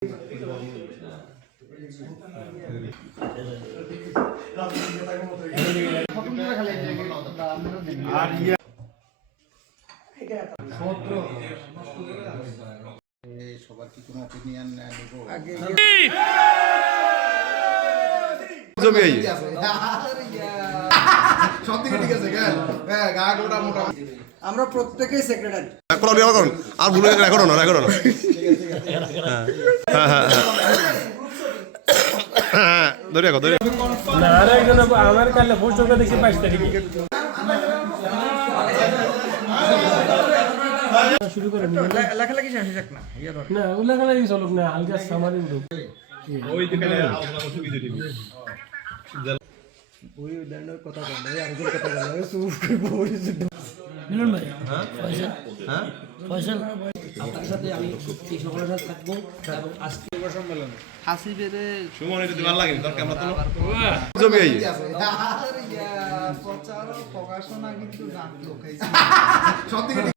সবার কি কোনো অপিনিয়ন নেব আগে জমি এই সব দিকে ঠিক আছে হ্যাঁ গা গোটা মোটা আমরা প্রত্যেকই সেক্রেটারি করুন আর ভুলে রেকর্ড না রেকর্ড না হ্যাঁ হ্যাঁ হ্যাঁ ধরে রাখো ধরে না আরে এখানে আমার কালে পোস্ট করে দেখি 22 তারিখে শুরু করে লেখালেখি শেষ যাক না ইয়া ধর না লেখালেখি চলুক না হালকা সামারি উঠুক ওই দিকে আলোচনা করতে কিছু দিবি ওই দাঁড়ানোর কথা বল আর কোন কথা বল সুপ করে মিলন ভাই হ্যাঁ ফয়সাল আপনার সাথে আমি এই সকলের সাথে থাকবো এবং আজকে সম্মেলন হাসিবেরে সুমন এটা ভালো লাগে তোর ক্যামেরা তো জমি এই প্রচার প্রকাশনা কিন্তু নাক লোকাইছে সব দিকে